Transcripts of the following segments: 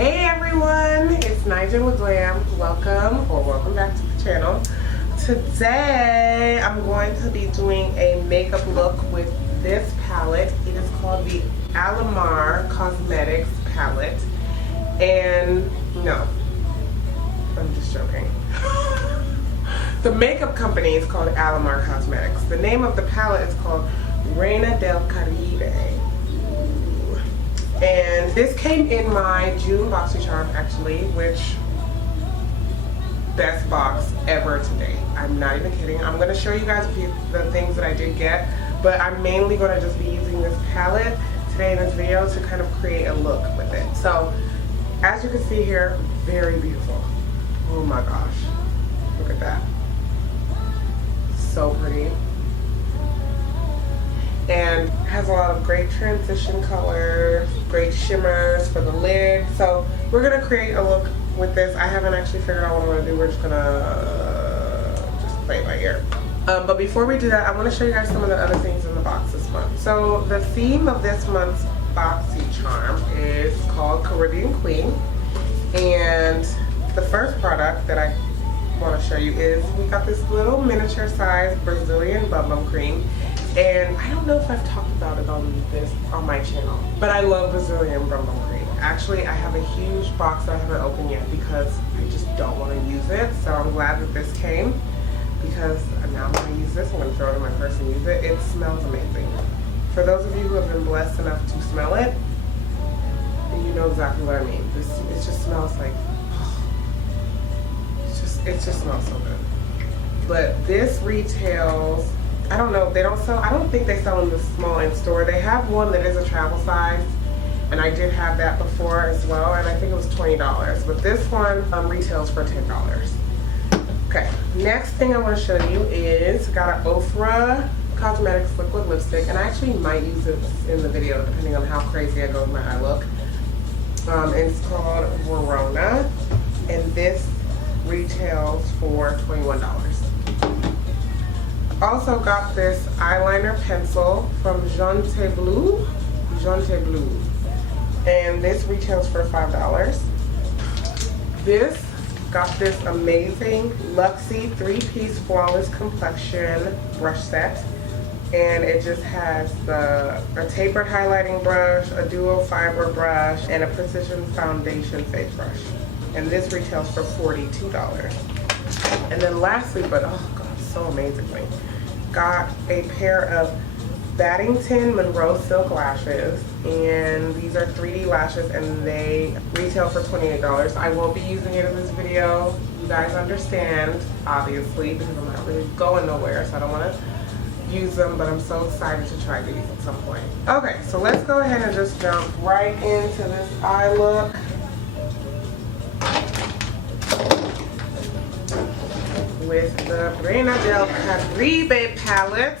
Hey everyone, it's naijalaglam. Welcome back to the channel. Today I'm going to be doing a makeup look with this palette. It is called the Alamar Cosmetics palette. And no, I'm just joking. The makeup company is called Alamar Cosmetics. The name of the palette is called Reina Del Caribe. And this came in my June BoxyCharm actually, which best box ever to date. I'm not even kidding. I'm going to show you guys a few of the things that I did get, but I'm mainly going to just be using this palette today in this video to kind of create a look with it. So as you can see here, very beautiful. Oh my gosh, look at that. So pretty. And has a lot of great transition colors, great shimmers for the lid. So we're gonna create a look with this. I haven't actually figured out what I'm gonna do. We're just gonna just play it by ear. But before we do that, I wanna show you guys some of the other things in the box this month. So the theme of this month's BoxyCharm is called Caribbean Queen. And the first product that I wanna show you is we got this little miniature size Brazilian Bum Bum Cream. And I don't know if I've talked about it on my channel, but I love Brazilian Bum Bum Cream. Actually, I have a huge box that I haven't opened yet because I just don't want to use it. So I'm glad that this came because now I'm going to use this. I'm going to throw it in my purse and use it. It smells amazing. For those of you who have been blessed enough to smell it, you know exactly what I mean. It just smells like, it just smells so good. But this retails, I don't know, they don't sell, I don't think they sell in the small end store. They have one that is a travel size, and I did have that before as well, and I think it was $20. But this one retails for $10. Okay, next thing I want to show you is, got an Ofra Cosmetics liquid lipstick, and I actually might use this in the video depending on how crazy I go with my eye look. It's called Verona, and this retails for $21. Also got this eyeliner pencil from Jean Bleu, and this retails for $5. This got this amazing Luxie 3-piece flawless complexion brush set, and it just has a tapered highlighting brush, a duo fiber brush, and a precision foundation face brush, and this retails for $42. And then lastly, but oh god, so amazingly, got a pair of Baddington Monroe silk lashes, and these are 3D lashes, and they retail for $28. I won't be using it in this video. You guys understand, obviously, because I'm not really going nowhere, so I don't want to use them, but I'm so excited to try these at some point. Okay, so let's go ahead and just jump right into this eye look. With the Reina Del Caribe palette.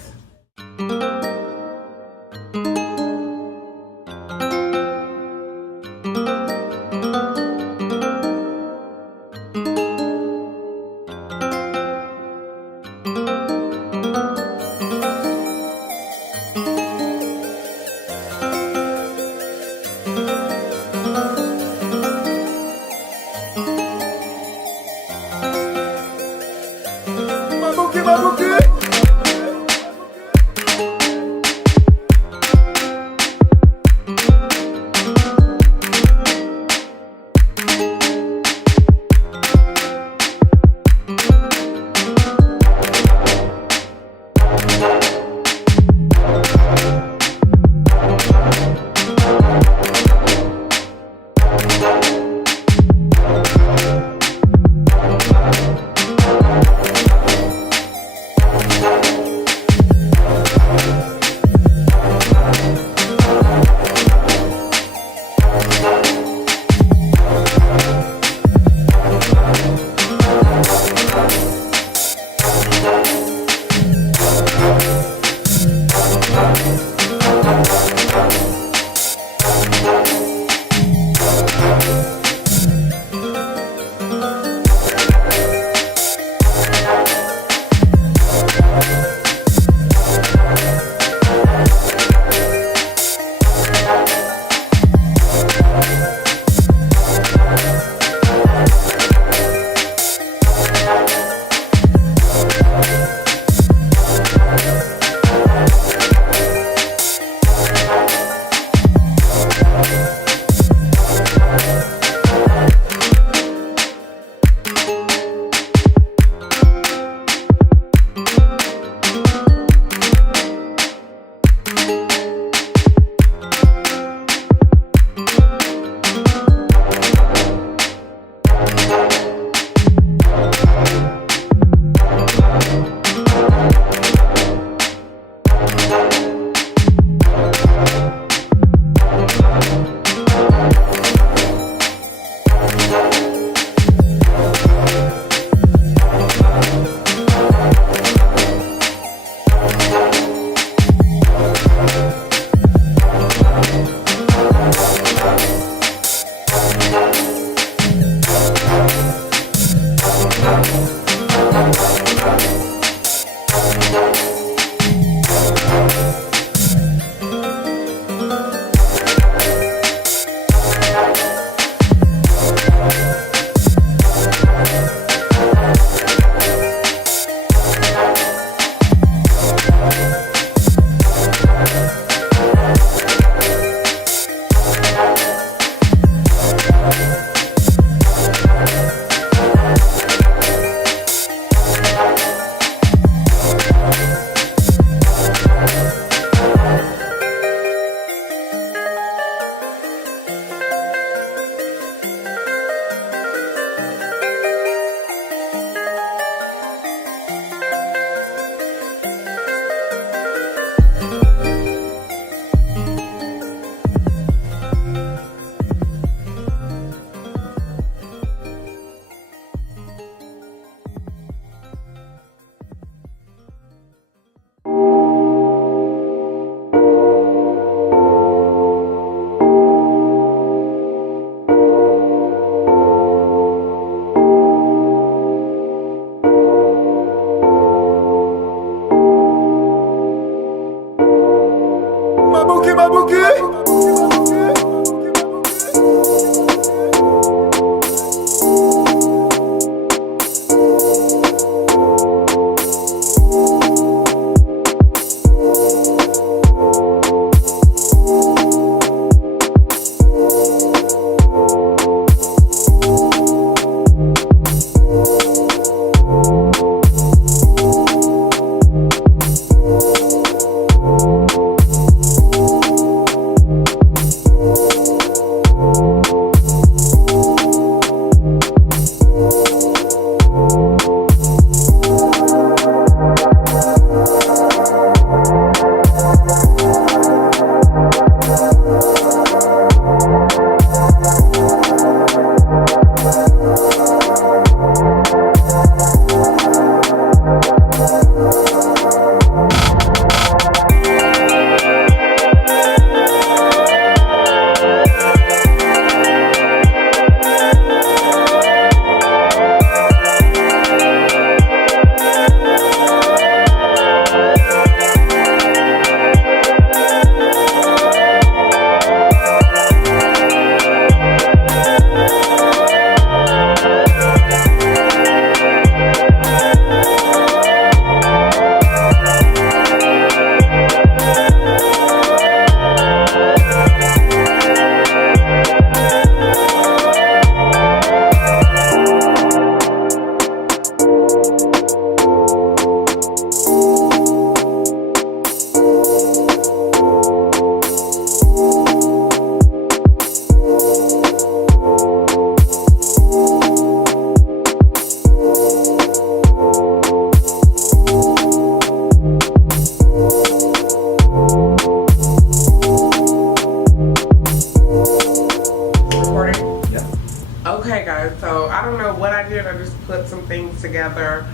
Okay guys, so I don't know what I did. I just put some things together,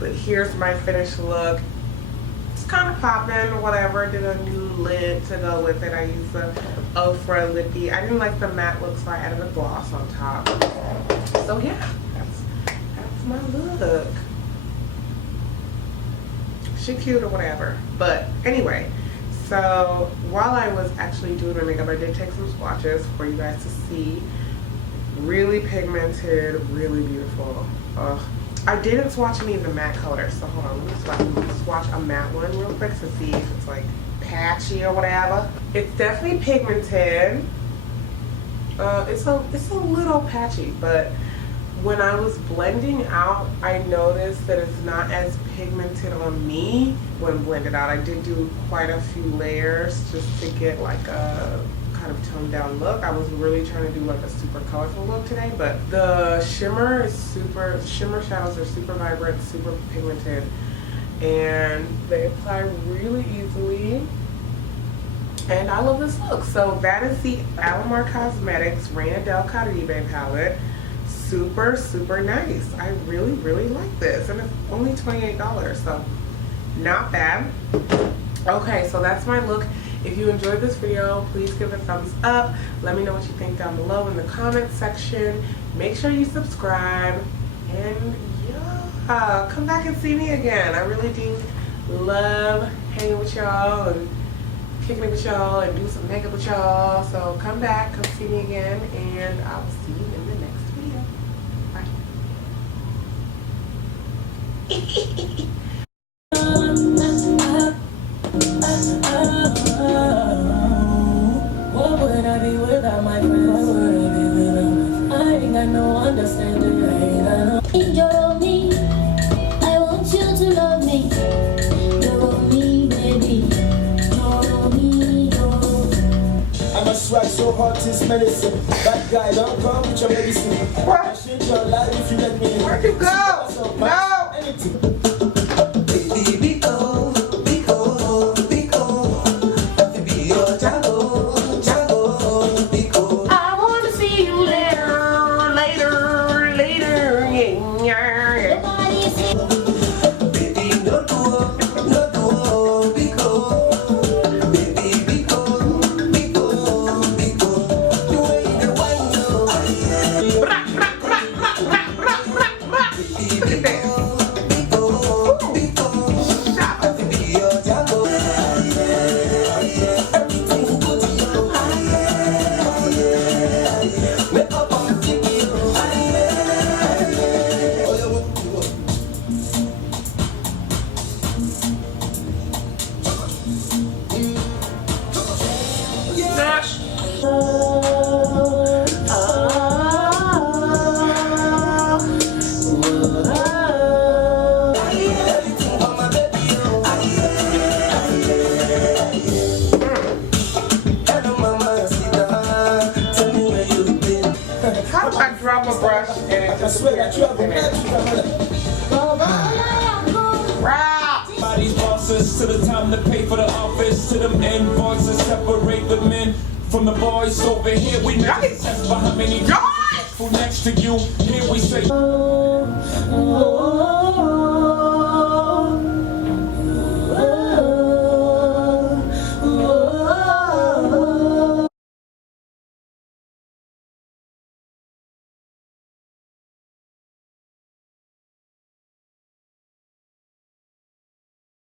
but here's my finished look. It's kind of popping, whatever. Did a new lid to go with it. I used the Ofra lippy. I didn't like the matte look, so I added a gloss on top. So yeah, that's my look. She cute or whatever, but anyway, so while I was actually doing my makeup, I did take some swatches for you guys to see. Really pigmented, really beautiful. I didn't swatch any of the matte colors, so hold on, let me swatch a matte one real quick to see if it's like patchy or whatever. It's definitely pigmented. It's a little patchy, but when I was blending out, I noticed that it's not as pigmented on me when blended out. I did do quite a few layers just to get like a kind of toned down look. I was really trying to do like a super colorful look today, but the shimmer shadows are super vibrant, super pigmented, and they apply really easily. And I love this look. So that is the Alamar Cosmetics Reina Del Caribe palette. Super, super nice. I really, really like this. And it's only $28, so not bad. Okay, so that's my look. If you enjoyed this video, please give it a thumbs up. Let me know what you think down below in the comment section. Make sure you subscribe. And yeah, come back and see me again. I really do love hanging with y'all and kicking it with y'all and do some makeup with y'all. So come back, come see me again, and I'll see you in the next video. Bye. What would I be without my friends? What would I be without my friends? I ain't got no understanding. I ain't got no. Enjoy me. I want you to love me. Love me, baby. Love me, love. I'm a swag so hot, it's medicine. That guy don't come with your medicine. What? I change your life if you let me in. Where'd you go? No. Anything. How do I drop a brush and it just appears in it? Bodies bosses to the time to pay for the office, to them invoices separate the men from the boys over here. We never test for how many guys next to you. Here we say.